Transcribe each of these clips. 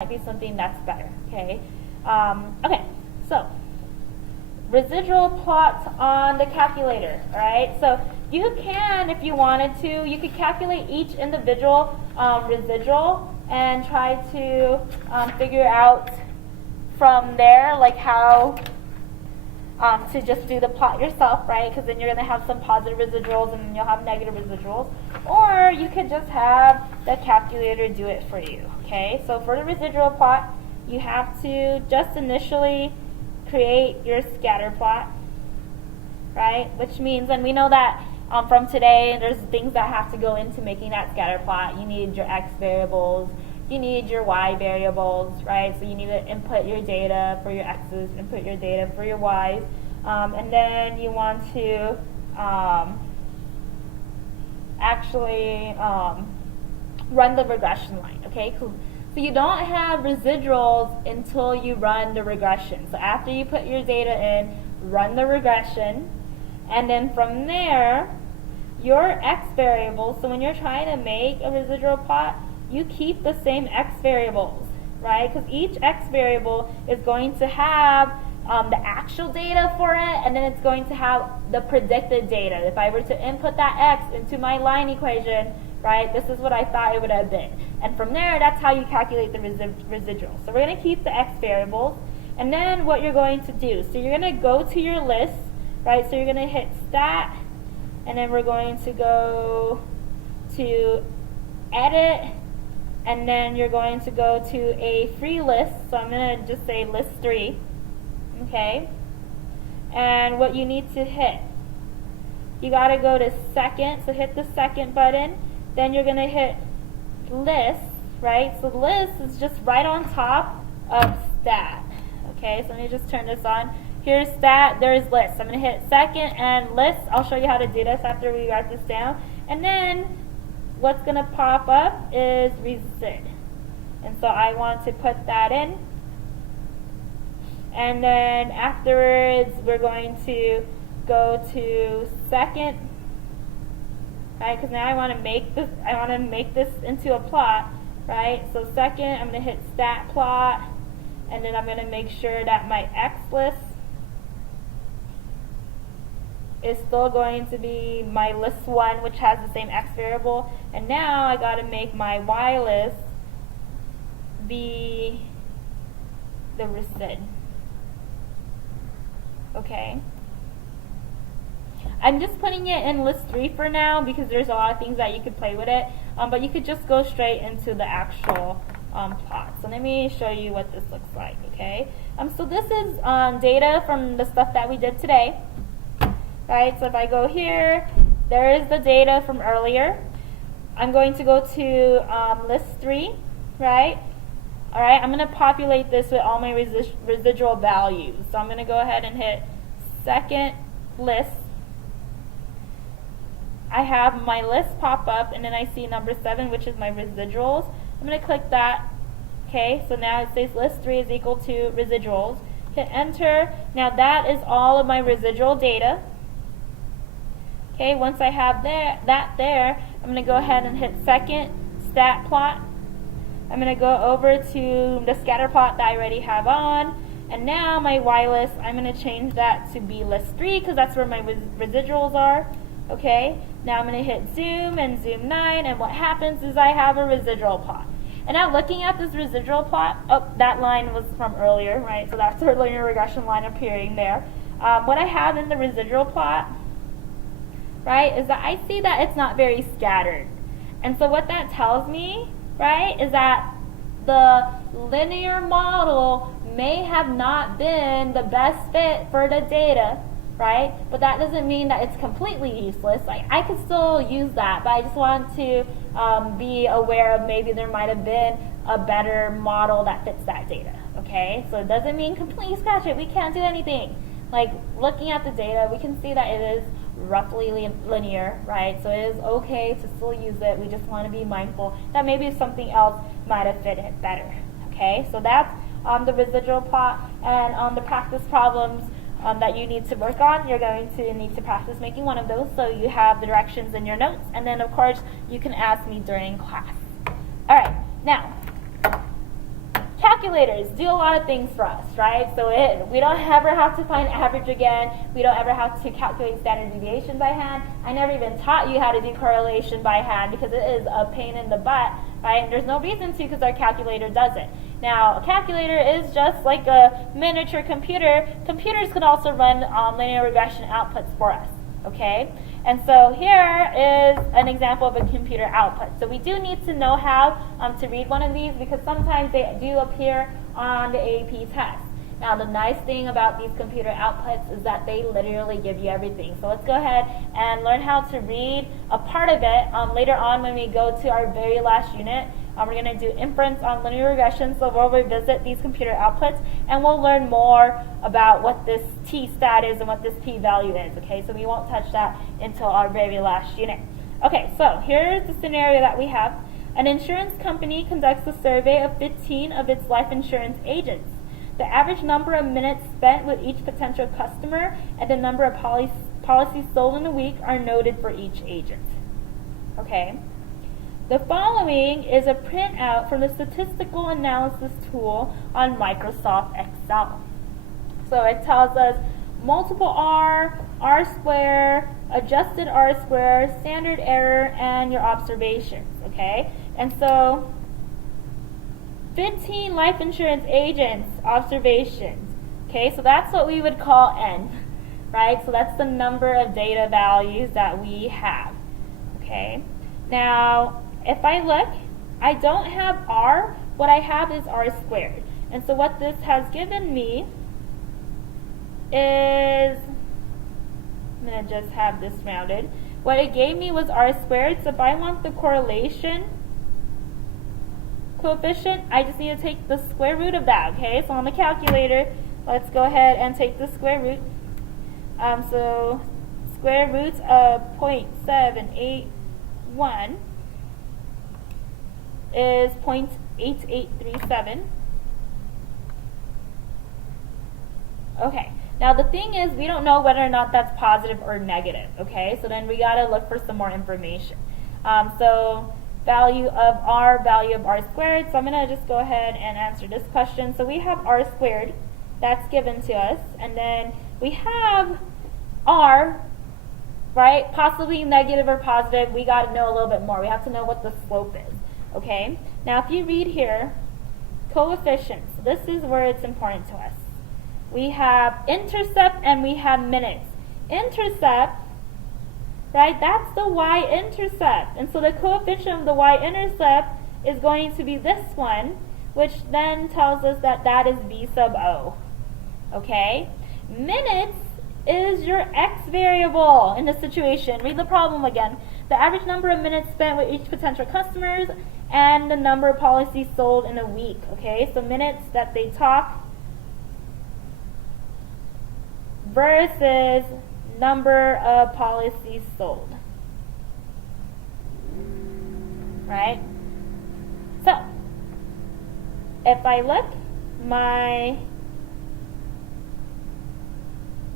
might be something that's better, okay? Okay, so residual plots on the calculator, all right? So you can, if you wanted to, you could calculate each individual residual and try to figure out from there, like how to just do the plot yourself, right? Because then you're going to have some positive residuals and then you'll have negative residuals. Or you could just have the calculator do it for you, okay? So for the residual plot, you have to just initially create your scatter plot, right? Which means, and we know that from today, there's things that have to go into making that scatter plot. You need your x variables, you need your y variables, right? So you need to input your data for your x's, input your data for your y's, and then you want to actually run the regression line, okay? So you don't have residuals until you run the regression. So after you put your data in, run the regression, and then from there, your x variables, so when you're trying to make a residual plot, you keep the same x variables, right? Because each x variable is going to have the actual data for it, and then it's going to have the predicted data. If I were to input that x into my line equation, right, this is what I thought it would have been. And from there, that's how you calculate the residual. So we're going to keep the x variables, and then what you're going to do, so you're going to go to your list, right? So you're going to hit stat, and then we're going to go to edit, and then you're going to go to a free list. So I'm going to just say list 3, okay? And what you need to hit, you got to go to second, so hit the second button. Then you're going to hit list, right? So list is just right on top of stat, okay? So let me just turn this on. Here's stat, there's list. I'm going to hit second and list. I'll show you how to do this after we write this down. And then what's going to pop up is resid. And so I want to put that in. And then afterwards, we're going to go to second, right? Because now I want to make this into a plot, right? So second, I'm going to hit stat plot, and then I'm going to make sure that my x list is still going to be my list 1, which has the same x variable. And now I got to make my y list be the resid. Okay. I'm just putting it in list 3 for now because there's a lot of things that you could play with it. But you could just go straight into the actual plot. So let me show you what this looks like, okay? So this is data from the stuff that we did today. Right, so if I go here, there is the data from earlier. I'm going to go to list 3, right? All right, I'm going to populate this with all my residual values. So I'm going to go ahead and hit second list. I have my list pop up, and then I see number 7, which is my residuals. I'm going to click that. Okay, so now it says list 3 is equal to residuals. Hit enter. Now that is all of my residual data. Okay, once I have that there, I'm going to go ahead and hit second stat plot. I'm going to go over to the scatter plot that I already have on. And now my y list, I'm going to change that to be list 3 because that's where my residuals are. Okay, now I'm going to hit zoom and zoom 9, and what happens is I have a residual plot. And now looking at this residual plot, oh, that line was from earlier, right? So that's our linear regression line appearing there. What I have in the residual plot, right, is that I see that it's not very scattered. And so what that tells me, right, is that the linear model may have not been the best fit for the data, right? But that doesn't mean that it's completely useless. Like, I could still use that, but I just want to be aware of maybe there might have been a better model that fits that data, okay? So it doesn't mean completely scratch it. We can't do anything. Like, looking at the data, we can see that it is roughly linear, right? So it is okay to still use it. We just want to be mindful that maybe something else might have fit it better, okay? So that's the residual plot, and on the practice problems that you need to work on, you're going to need to practice making one of those, so you have the directions in your notes, and then of course you can ask me during class. All right, now calculators do a lot of things for us, right? So we don't ever have to find average again. We don't ever have to calculate standard deviation by hand. I never even taught you how to do correlation by hand because it is a pain in the butt, right? And there's no reason to because our calculator does it. Now, a calculator is just like a miniature computer. Computers can also run linear regression outputs for us, okay? And so here is an example of a computer output. So we do need to know how to read one of these because sometimes they do appear on the AP test. Now the nice thing about these computer outputs is that they literally give you everything. So let's go ahead and learn how to read a part of it later on when we go to our very last unit. We're going to do inference on linear regression, so we'll revisit these computer outputs and we'll learn more about what this t-stat is and what this p-value is, okay? So we won't touch that until our very last unit. Okay, so here's the scenario that we have. An insurance company conducts a survey of 15 of its life insurance agents. The average number of minutes spent with each potential customer and the number of policies sold in a week are noted for each agent, okay? The following is a printout from the statistical analysis tool on Microsoft Excel. So it tells us multiple R, R squared, adjusted R squared, standard error, and your observations, okay? And so 15 life insurance agents, observations, okay? So that's what we would call N, right? So that's the number of data values that we have, okay? Now, if I look, I don't have R. What I have is R squared. And so what this has given me is, I'm going to just have this rounded. What it gave me was R squared. So if I want the correlation coefficient, I just need to take the square root of that, okay? So on the calculator, let's go ahead and take the square root. So square root of 0.781 is 0.8837. Okay, now the thing is we don't know whether or not that's positive or negative, okay? So then we gotta look for some more information. So value of R squared, so I'm gonna just go ahead and answer this question. So we have R squared, that's given to us, and then we have R, right? Possibly negative or positive, we gotta know a little bit more. We have to know what the slope is. Okay, now if you read here, coefficients, this is where it's important to us. We have intercept and we have minutes. Intercept, right, that's the y-intercept. And so the coefficient of the y-intercept is going to be this one, which then tells us that that is v sub o. Okay, minutes is your x variable in this situation. Read the problem again. The average number of minutes spent with each potential customers and the number of policies sold in a week. Okay, so minutes that they talk versus number of policies sold. Right? So, if I look, my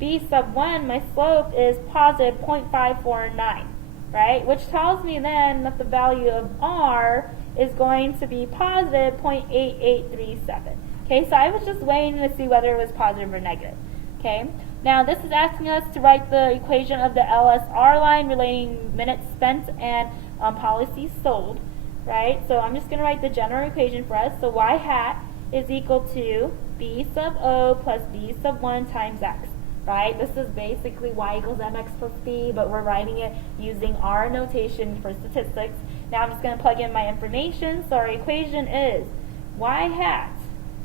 b sub 1, my slope is positive 0.549. Right? Which tells me then that the value of R is going to be positive 0.8837. Okay, so I was just waiting to see whether it was positive or negative. Okay, now this is asking us to write the equation of the LSR line relating minutes spent and policies sold. Right? So I'm just going to write the general equation for us. So y hat is equal to b sub o plus b sub 1 times x. Right? This is basically y equals mx plus b, but we're writing it using our notation for statistics. Now I'm just going to plug in my information. So our equation is y hat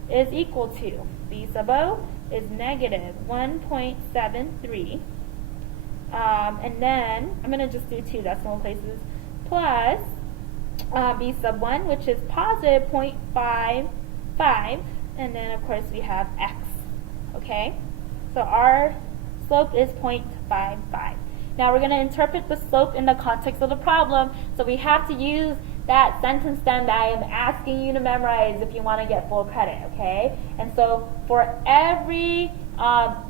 is equal to b sub o is negative 1.73. And then I'm going to just do 2 decimal places plus b sub 1, which is positive 0.55. And then, of course, we have x. Okay? So our slope is 0.55. Now we're going to interpret the slope in the context of the problem. So we have to use that sentence stem that I am asking you to memorize if you want to get full credit, okay? And so for every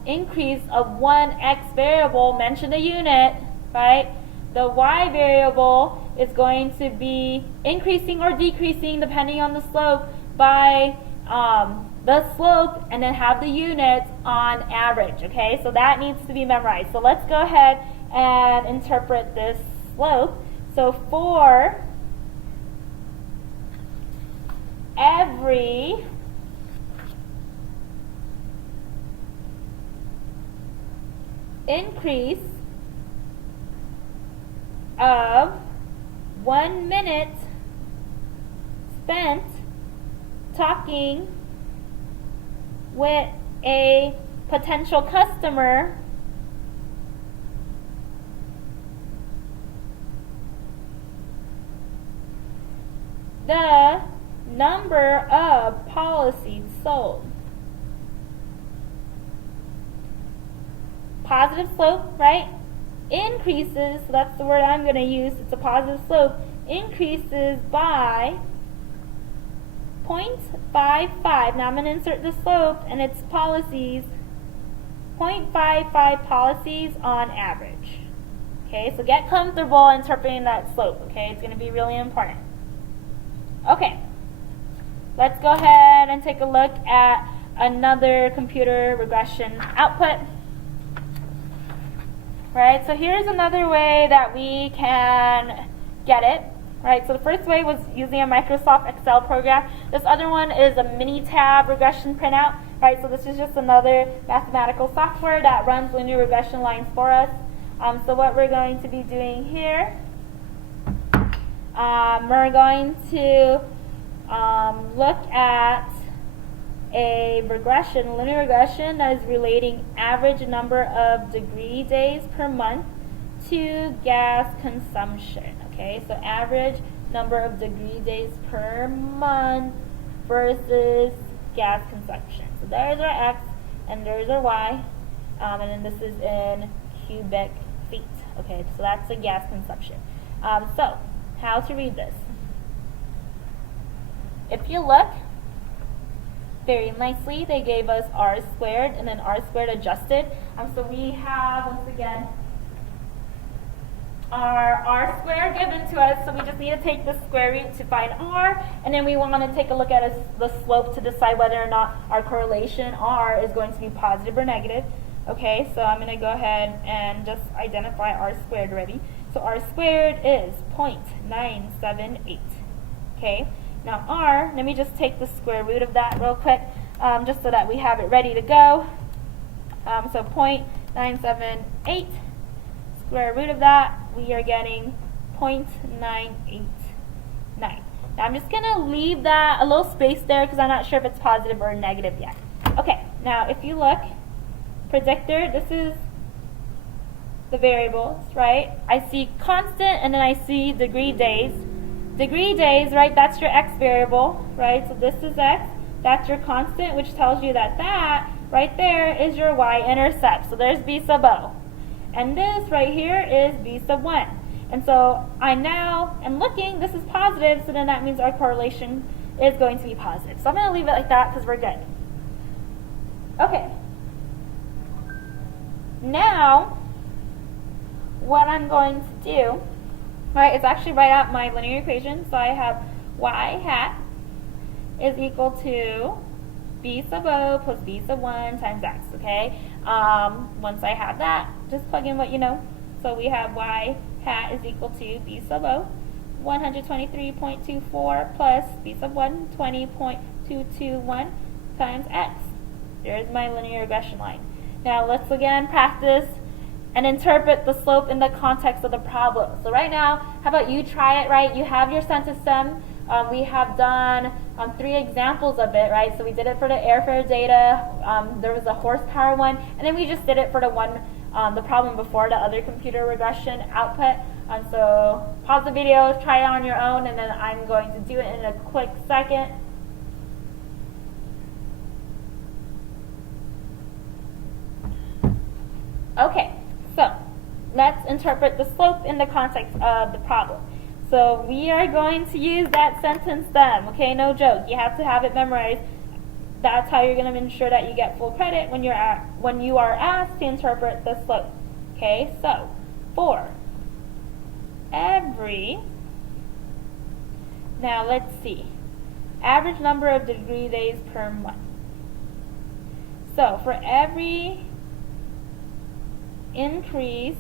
increase of one x variable, mention a unit, right? The y variable is going to be increasing or decreasing depending on the slope by the slope and then have the units on average, okay? So that needs to be memorized. So let's go ahead and interpret this slope. So for every increase of 1 minute spent talking with a potential customer, the number of policies sold. Positive slope, right? Increases, so that's the word I'm going to use, it's a positive slope, increases by 0.55. Now I'm going to insert the slope and it's policies, 0.55 policies on average. Okay, so get comfortable interpreting that slope, okay? It's going to be really important. Okay, let's go ahead and take a look at another computer regression output. Right, so here's another way that we can get it. Right, so the first way was using a Microsoft Excel program. This other one is a Minitab regression printout. Right, so this is just another mathematical software that runs linear regression lines for us. So what we're going to be doing here, we're going to look at a regression, linear regression, that is relating average number of degree days per month to gas consumption. Okay, so average number of degree days per month versus gas consumption. So there's our x and there's our y, and then this is in cubic feet. Okay, so that's the gas consumption. So how to read this? If you look very nicely, they gave us r squared and then r squared adjusted. So we have, once again, our r squared given to us, so we just need to take the square root to find r, and then we want to take a look at the slope to decide whether or not our correlation r is going to be positive or negative. Okay, so I'm going to go ahead and just identify r squared already. So r squared is 0.978. Okay. Now r, let me just take the square root of that real quick, just so that we have it ready to go. So 0.978, square root of that, we are getting 0.989. Now I'm just going to leave that a little space there because I'm not sure if it's positive or negative yet. Okay, now if you look, predictor, this is the variables, right? I see constant and then I see degree days. Degree days, right, that's your x variable, right? So this is x, that's your constant, which tells you that that right there is your y-intercept. So there's b sub o. And this right here is b sub 1. And so I now am looking, this is positive, so then that means our correlation is going to be positive. So I'm going to leave it like that because we're good. Okay. Now, what I'm going to do, right, it's actually write out my linear equation. So I have y hat is equal to b sub o plus b sub 1 times x, okay? Once I have that, just plug in what you know. So we have y hat is equal to b sub o, 123.24 plus b sub 1, 20.221 times x. There's my linear regression line. Now let's again practice and interpret the slope in the context of the problem. So right now, how about you try it, right? You have your census stem. We have done 3 examples of it, right? So we did it for the airfare data. There was a horsepower one, and then we just did it for the one, the problem before, the other computer regression output. So pause the video, try it on your own, and then I'm going to do it in a quick second. Okay. So, let's interpret the slope in the context of the problem. So, we are going to use that sentence stem, okay? No joke. You have to have it memorized. That's how you're going to ensure that you get full credit when you are asked to interpret the slope. Okay? So, for every, now let's see. average number of degree days per month. So for every increase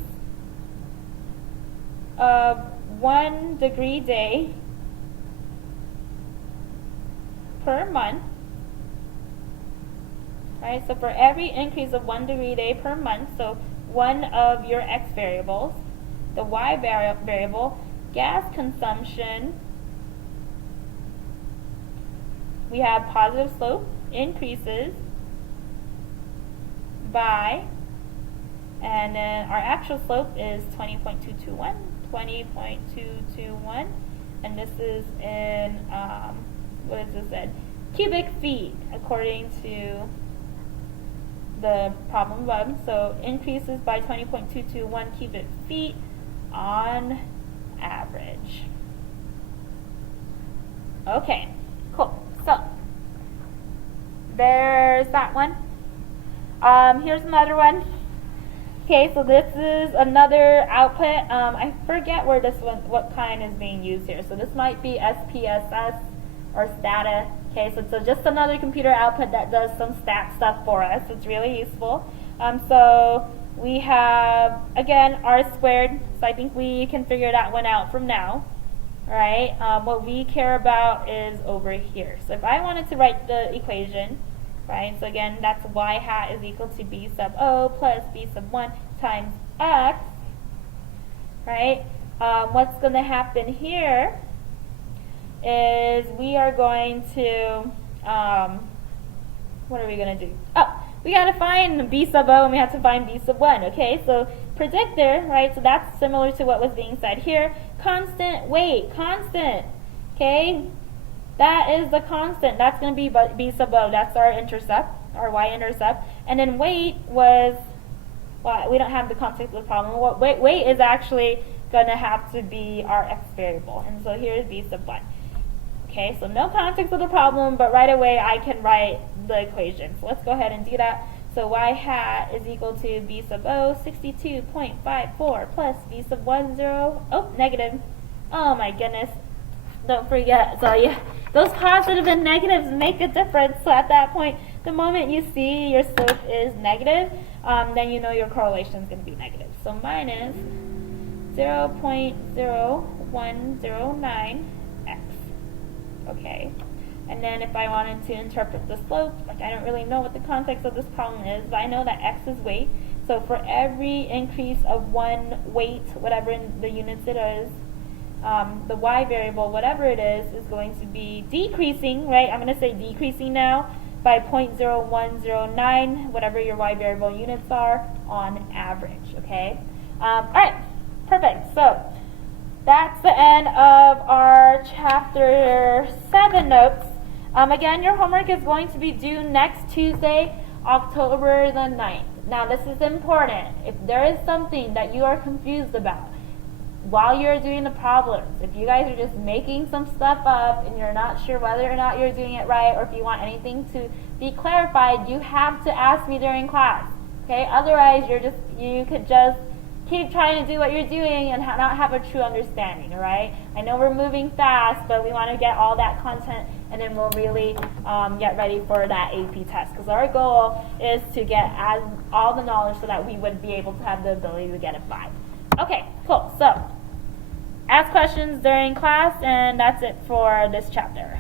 of 1 degree day per month, right? So for every increase of 1 degree day per month, so one of your x variables, the y variable, gas consumption, we have positive slope, increases by, and then our actual slope is 20.221, and this is in, what is this in? Cubic feet, according to the problem above. So increases by 20.221 cubic feet on average. Okay, cool. So there's that one. Here's another one. Okay, so this is another output. I forget where this one, what kind is being used here. So this might be SPSS or STATA. Okay, so it's just another computer output that does some stat stuff for us. It's really useful. So we have, again, r squared. So I think we can figure that one out from now. All right, what we care about is over here. So if I wanted to write the equation, right, so again, that's y hat is equal to b sub o plus b sub 1 times x, right? What's going to happen here is we are going to, what are we going to do? Oh, we got to find b sub o and we have to find b sub 1, okay? So predictor, right, so that's similar to what was being said here. Constant weight, constant, okay? That is the constant. That's going to be b sub o. That's our intercept, our y-intercept. And then weight was, well, we don't have the context of the problem. What weight is actually going to have to be our x variable. And so here's b sub 1. Okay, so no context of the problem, but right away I can write the equation. So let's go ahead and do that. So y hat is equal to b sub o, 62.54 plus b sub 1, 0, oh, negative. Oh my goodness. Don't forget, so yeah, those positive and negatives make a difference. So at that point, the moment you see your slope is negative, then you know your correlation is going to be negative. So minus 0.0109x. Okay. And then if I wanted to interpret the slope, like I don't really know what the context of this problem is, but I know that x is weight. So for every increase of 1 weight, whatever the units it is, the y variable, whatever it is going to be decreasing, right? I'm going to say decreasing now by 0.0109, whatever your y variable units are, on average, okay? Alright, perfect. So that's the end of our Chapter 7 notes. Again, your homework is going to be due next Tuesday, October the 9th. Now, this is important. If there is something that you are confused about while you're doing the problems, if you guys are just making some stuff up and you're not sure whether or not you're doing it right, or if you want anything to be clarified, you have to ask me during class. Okay? Otherwise, you could just keep trying to do what you're doing and not have a true understanding, alright? I know we're moving fast, but we want to get all that content and then we'll really get ready for that AP test, because our goal is to get all the knowledge so that we would be able to have the ability to get a 5. Okay, cool. So, ask questions during class, and that's it for this chapter.